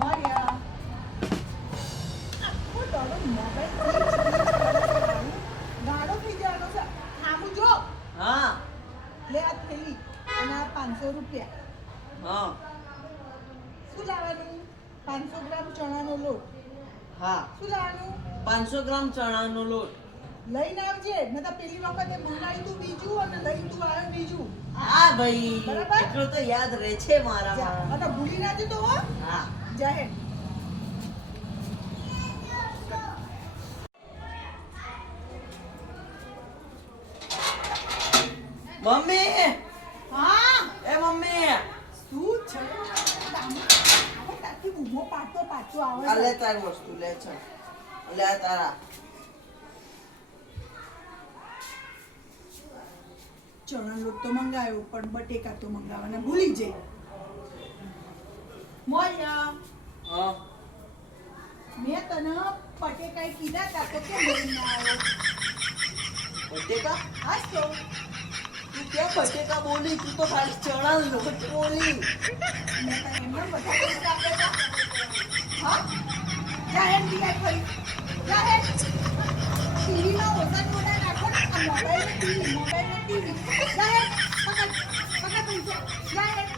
મોર્યા આખો દાડો મોબાઈલ ગાડો થઈ જવાનો છે થામું જો હા લે આ થેલી અને આ 500 રૂપિયા હા શું લાવવાનું 500 ગ્રામ ચણાનો લોટ હા શું લાવવાનું 500 ગ્રામ ચણાનો લોટ લઈને આવજે નતા પેલી વખતે મંગાવી તું બીજું અને લઈને તું આવ્યો બીજું હા ભાઈ બરાબર? એટલું તો યાદ રહે છે જા મારામાં અને ભૂલી ના જતો હો હા જાહેર મમ્મી હા એ મમ્મી શું છે તારથી ઊભો પાડતો પાછો આવે આ લે છે. તારી વસ્તુ લે છે લે આ તારા ચણા લોટ તો મંગાવ્યો પણ બટેકા તો મંગાવવાના ભૂલી જઈ મોર્યા હા મેં તને બટેકા કીધા તા તો કેમ લઈને ના આવ્યો બટેકા હાસ તો તું ક્યાં બટેકા બોલી તું તો ખાલી ચણાનો લોટ બોલી મેં તને એમને બધા પૈસા આપ્યા હતા હા જાહેર દિયા ફરી જાહેર ટીવીમાં ઓછા થોડા નાખો ને આ મોબાઈલ ટીવી જાહેર પકડ પકડ પૈસા જાહેર